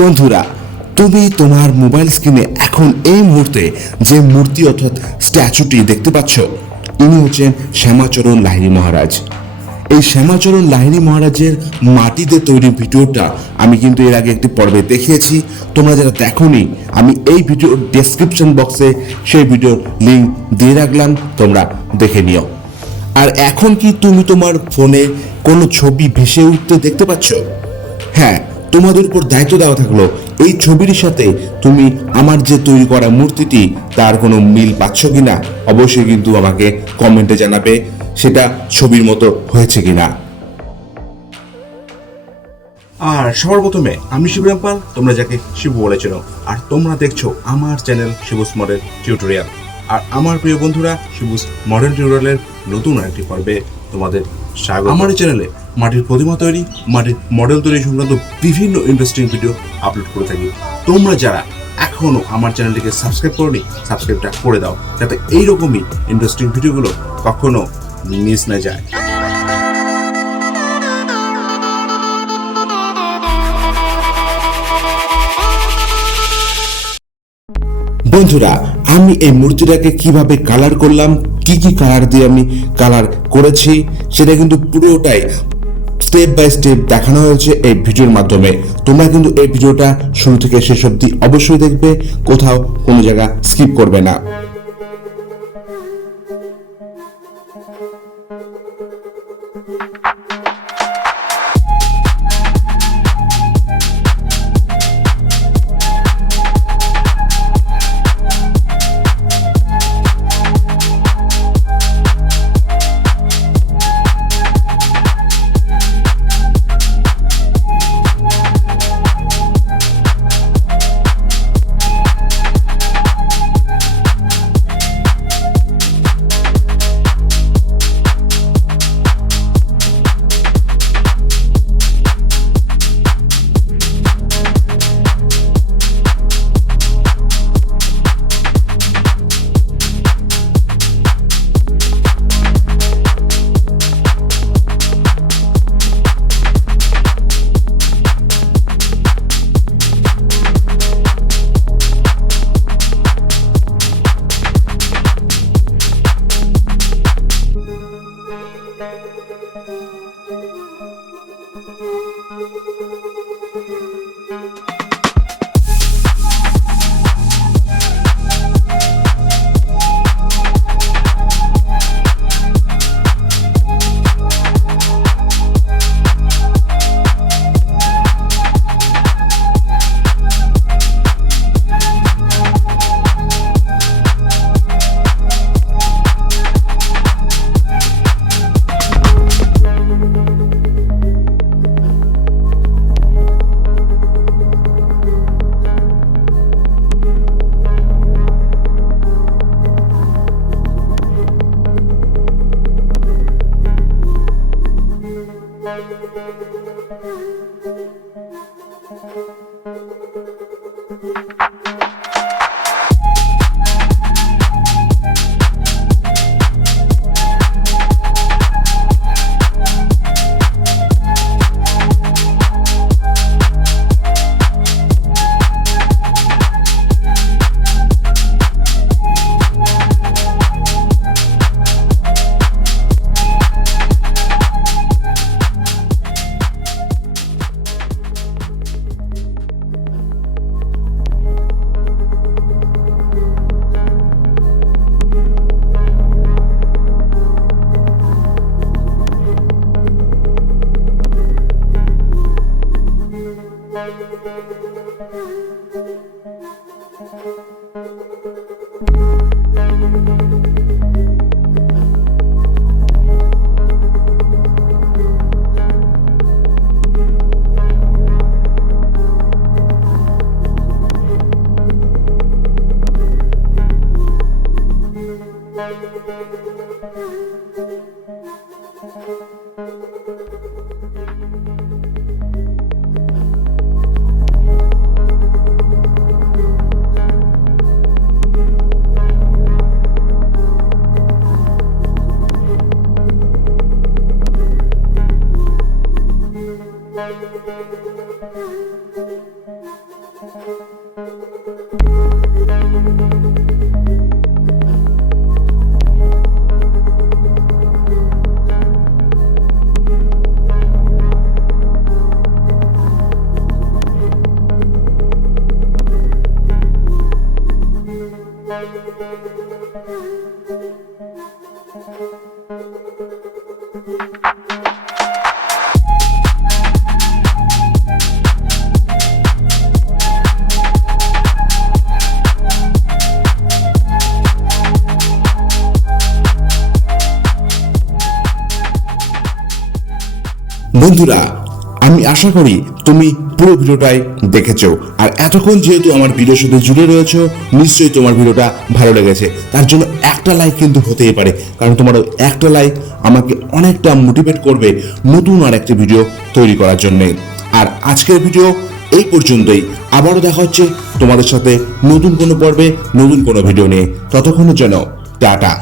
বন্ধুরা, তুমি তোমার মোবাইল স্ক্রিনে এখন এই মুহূর্তে যে মূর্তি অর্থাৎ স্ট্যাচুটি দেখতে পাচ্ছ, ইনি হচ্ছেন শ্যামাচরণ লাহিড়ী মহারাজ। এই শ্যামাচরণ লাহিড়ী মহারাজের মাটিতে তৈরি ভিডিওটা আমি কিন্তু এর আগে একটি পর্বে দেখিয়েছি। তোমরা যারা দেখোনি, আমি এই ভিডিওর ডেসক্রিপশন বক্সে সেই ভিডিওর লিঙ্ক দিয়ে রাখলাম, তোমরা দেখে নিও। আর এখন কি তুমি তোমার ফোনে কোনো ছবি ভেসে উঠতে দেখতে পাচ্ছ? হ্যাঁ, তোমাদের উপর দায়িত্ব দেওয়া থাকলো এই ছবির সাথে তুমি আমার যে তৈরি করা মূর্তিটি তার কোনো মিল পাচ্ছ কিনা। অবশ্যই কিন্তু আমাকে কমেন্টে জানাবে সেটা ছবির মতো হয়েছে কিনা। আর সবার প্রথমে আমি শিবরাম পাল, তোমরা যাকে শিবু বলেছিল, আর তোমরা দেখছো আমার চ্যানেল শিবুস মডেল টিউটোরিয়াল। আর আমার প্রিয় বন্ধুরা, শিবুস মডেল টিউটোরিয়ালের নতুন একটি পর্বে তোমাদের স্বাগত। আমার এই চ্যানেলে মাটির প্রতিমা তৈরি, মাটির মডেল তৈরি সংক্রান্ত বিভিন্ন ইন্টারেস্টিং ভিডিও আপলোড করে থাকি। তোমরা যারা এখনো আমার চ্যানেলটিকে সাবস্ক্রাইব করোনি, সাবস্ক্রাইবটা করে দাও, যাতে এইরকমই ইন্টারেস্টিং ভিডিওগুলো কখনো মিস না যায়। বন্ধুরা, আমি এই মূর্তিটাকে কিভাবে কালার করলাম, কি কি কালার দিয়ে আমি কালার করেছি, সেটা কিন্তু পুরোটাই স্টেপ বাই স্টেপ দেখানো হয়েছে এই ভিডিওর মাধ্যমে। তোমরা কিন্তু এই ভিডিওটা শুরু থেকে শেষ অবধি অবশ্যই দেখবে, কোথাও কোনো জায়গা স্কিপ করবে না। বন্ধুরা, আমি আশা করি তুমি পুরো ভিডিওটাই দেখেছো, আর এতক্ষণ যেহেতু আমার ভিডিওর সাথে জুড়ে রয়েছো, নিশ্চয়ই তোমার ভিডিওটা ভালো লেগেছে। তার জন্য একটা লাইক কিন্তু হতেই পারে, কারণ তোমার একটা লাইক আমাকে অনেকটা মোটিভেট করবে নতুন আর একটা ভিডিও তৈরি করার জন্য। আর আজকের ভিডিও এই পর্যন্তই। আবারও দেখা হচ্ছে তোমাদের সাথে নতুন কোনো পর্বে, নতুন কোনো ভিডিও নিয়ে। ততক্ষণের জন্য টাটা।